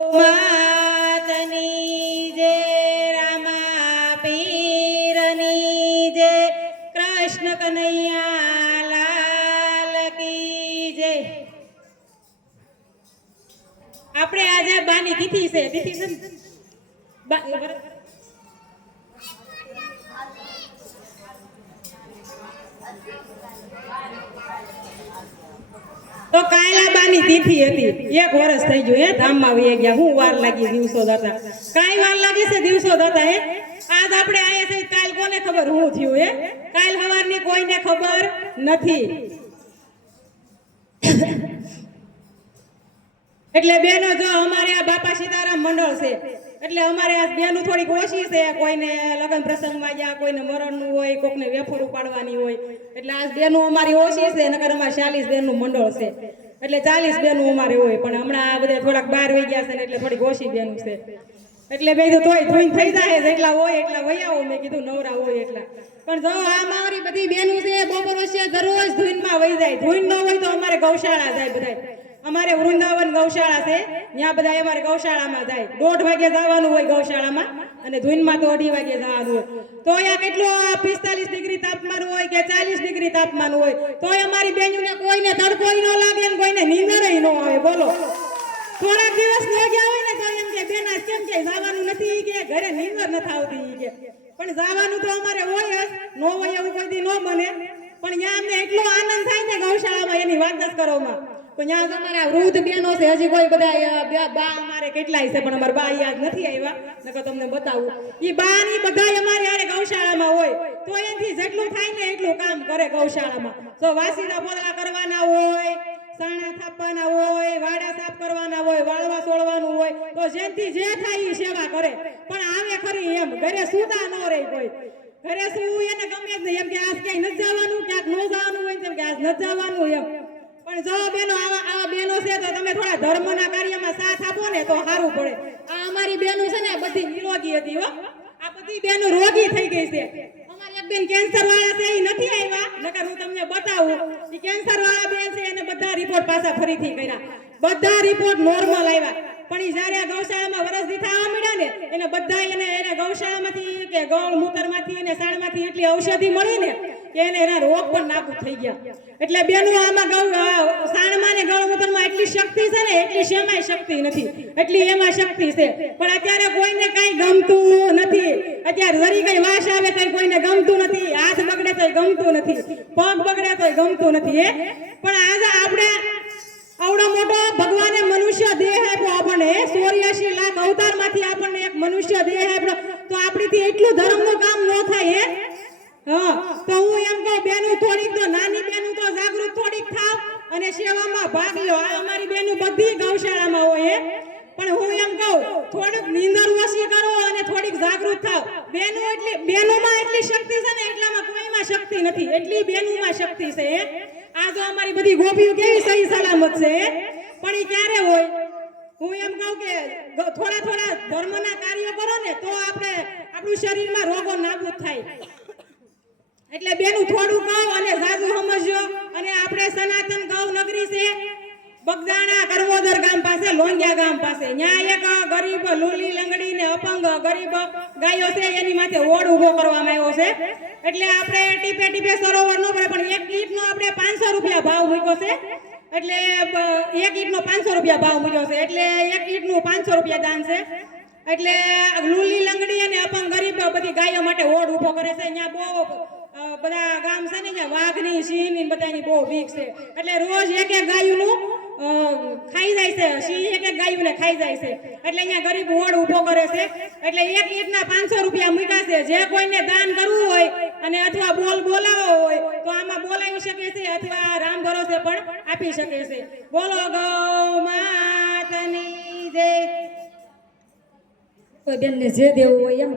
માતની જય, રામા પીરની જય, કૃષ્ણ કનૈયા લાલ કી જય। આપણે આજે બાની તિથિ છે તો કાયલા બાની તિથિ હતી, 1 વર્ષ થઈ ગયું હે ધામમાં વહી ગયા। હું વાર લાગી દિવસો દાતા, કાઈ વાર લાગે છે દિવસો દાતા હે। આજ આપણે આયા છે, કાલ કોને ખબર હું થયું હે? કાલ સવારની કોઈને ખબર નથી। એટલે બેનો જો અમારે આ બાપા સીતારામ મંડળ છે, એટલે અમારે આ બેનું થોડીક ઓછી છે। કોઈને લગ્ન પ્રસંગમાં ગયા, કોઈને મરણનું હોય, કોકને વેફર ઉપાડવાની હોય, એટલે આ બેનું અમારી ઓછી છે। નકર અમારે 40 બેનનું મંડળ છે, એટલે 40 બેનું અમારે હોય। પણ હમણાં આ બધા થોડાક બહાર વહી ગયા છે ને એટલે થોડીક ઓછી બેનું છે। એટલે મેં કીધું તોય ધોઈને થઈ જાય, જેટલા હોય એટલા વહી આવો। મેં કીધું નવરા હોય એટલા। પણ જો આ મારી બધી બેનું છે, બપોર વચ્ચે દરરોજ ધોઈનમાં વહી જાય। ધોઈન ન હોય તો અમારે ગૌશાળા જાય બધા। અમારે વૃંદાવન ગૌશાળા છે, ત્યાં બધા અમારે ગૌશાળામાં જાય। 1:30 વાગે જવાનું હોય ગૌશાળામાં, અને ધૂનમાં તો 2:30 વાગે જવાનું હોય। તો આ કેટલો 45 ડિગ્રી તાપમાન હોય કે 40 ડિગ્રી તાપમાન હોય, તોય અમારી બેનોને કોઈને તડકોય ન લાગે ને કોઈને નીંદરય ન આવે। બોલો, થોડાક દિવસ ન ગયા હોય ને તો એમ કે બેન આજ કેમ કે જવાનું નથી, કે ઘરે નીંદર નથી આવતી કે। પણ જવાનું તો અમારે હોય જ, ન હોય એવું કોઈ દી ન બને। પણ ત્યાં અમને એટલો આનંદ થાય ને ગૌશાળામાં, એની વાત જ કરોમાં। તો ત્યાં અમારા વૃદ્ધ બેનો છે, હજી કોઈ બધા બા અમારે કેટલાય છે, પણ અમારા બા યાદ નથી આવ્યા, નકર તમને બતાવું। ઈ બા ની બધા અમારે યારે ગૌશાળામાં હોય, તો એથી જેટલું થાય ને એટલું કામ કરે ગૌશાળામાં। જો વાસીના પોદળા કરવાના હોય, સાણા થાપવાના હોય, વાડા સાફ કરવાના હોય, વાળવા છોડવાનું હોય, તો જેથી જે થાય ઈ સેવા કરે। પણ આવે ખરી એમ, ઘરે સુતા ન રહે કોઈ। ઘરે સુવું એને ગમે જ નહીં, એમ કે આજ ક્યાંય નથી જવાનું, ક્યાંક ન જવાનું હોય તેમ કે આજ નથી જવાનું એમ। પણ જો બેનો આવા બેનો છે તો તમે થોડા ધર્મના કાર્યમાં સાથ આપો ને તો સારું પડે। આ અમારી બેનો છે ને બધી નિરોગી હતી હો, આ બધી બેનો રોગી થઈ ગઈ છે। અમારી એક બેન કેન્સર વાળા છે, એ નથી આવ્યા, નકર હું તમને બતાવું। એ કેન્સર વાળા બેન છે, એને બધા રિપોર્ટ પાછા ફરીથી કર્યા, બધા રિપોર્ટ નોર્મલ આવ્યા। પણ એ જ્યારે ગૌશાળામાં વરસથી થવા મળ્યા ને, એને બધા એને ગૌશાળામાંથી કે ગૌમૂત્રમાંથી અને સાણમાંથી એટલી ઔષધિ મળી ને કે એને એના રોગ પણ નાબૂદ થઈ ગયા। એટલે બેનો આમાં સાણમાં ને ગૌમૂત્રમાં એટલી શક્તિ છે ને, એટલી શેમાંય શક્તિ નથી, એટલી એમાં શક્તિ છે। પણ અત્યારે કોઈને કઈ ગમતું નથી। અત્યારે જરી કઈ વાસ આવે તો કોઈને ગમતું નથી, હાથ બગડે તો ગમતું નથી, પગ બગડે તો ગમતું નથી હે। પણ આજે આપણે આવડો મોટો ભગવાને મનુષ્ય દેહ આપ્યો આપણને, 84 લાખ અવતારમાંથી આપણને એક મનુષ્ય દેહ આપ્યો, તો આપણીથી એટલું ધર્મનું કામ ન થાય હે। હા, તો હું એમ કહું બેનું થોડીક તો નાની બેનું તો જાગૃત થોડીક થાવ અને સેવામાં ભાગ લો। આ અમારી બેનું બધી ગૌશાળામાં હોય હે, પણ હું એમ કહું થોડુંક નીંદર ઓછી કરો અને થોડીક જાગૃત થાવ। બેનોમાં એટલી શક્તિ છે ને, એટલામાં કોઈમાં શક્તિ નથી, એટલી બેનોમાં શક્તિ છે હે। આ જો અમારી બધી ગોપીઓ કેવી સહી સલામત છે, પણ એ ક્યારે હોય? હું એમ કહું કે થોડા થોડા ધર્મના કાર્યો કરો ને તો આપણું શરીરમાં રોગો નાબૂદ થાય। એટલે બેનું થોડું કહો અને જાજુ સમજજો। અને આપણે સનાતન ગૌ નગરી છે, બગદાણા કરવોદર ગામ પાસે, લોંગિયા ગામ પાસે, ત્યાં એક ગરીબ લૂલી લંગડી ને અપંગ ગરીબ ગાયો છે, એની માથે ઓડ ઉભો કરવામાં આવ્યો છે। એટલે આપણે ટીપે ટીપે સરોવર ન પડે, પણ એક ઈંટનો આપણે 500 રૂપિયા ભાવ મૂક્યો છે। એટલે એક ઈંટનો 500 રૂપિયા ભાવ મૂક્યો છે, એટલે એક ઈંટનું 500 રૂપિયા દાન છે। એટલે લૂલી લંગડી અને અપંગ ગરીબ બધી ગાયો માટે ઓડ ઉભો કરે છે। અહીંયા બહુ બધા ગામ છે ને, ત્યાં વાઘની સિંહની બધાની બહુ બીક છે, એટલે રોજ એક એક ગાયુંનું ખાઈ જાય છે, સિંહ એક એક ગાયુંને ખાઈ જાય છે। એટલે અહીંયા ગરીબ ઓડ ઉભો કરે છે। એટલે એક ઈંટના 500 રૂપિયા મૂક્યા છે। જે કોઈને દાન કરવું હોય અને અથવા બોલાવો હોય તો આમાં બોલાવી શકે છે, અથવા રામ ભરોસે પણ આપી શકે છે। બોલો ગૌ માતની જય। કોઈ બેનને જે દેવું હોય એમ